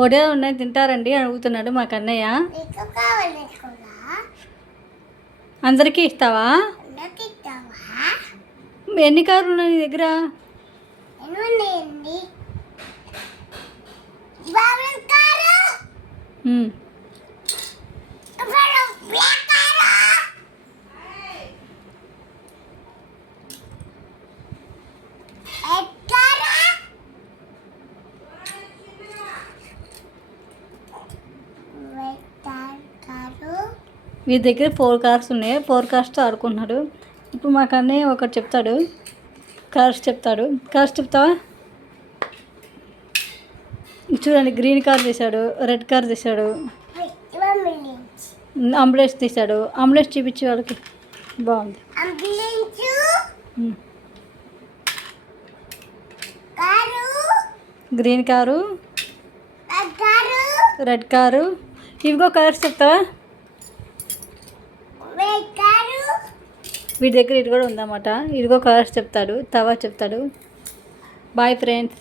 వడియాలు ఉన్నాయి తింటారండి అడుగుతున్నాడు మా కన్నయ్య. అందరికీ ఇస్తావా? ఎన్ని కార్లు ఉన్నాయి నీ దగ్గర? మీ దగ్గర 4 కార్స్ ఉన్నాయి. 4 కార్స్తో ఆడుకుంటున్నాడు. ఇప్పుడు మా కన్నయ్య ఒకటి చెప్తాడు, కార్స్ చెప్తావా? చూడండి, గ్రీన్ కార్ తీశాడు, రెడ్ కార్ తీశాడు, అంబులెన్స్ తీశాడు. అంబులెన్స్ చూపించే వాళ్ళకి బాగుంది. Green car, red car. ఇవిగో కార్స్ చెప్తావా? వీడి దగ్గర ఇది కూడా ఉందన్నమాట. ఇదిగో కార్స్ చెప్తాడు, తవా చెప్తాడు. Bye friends.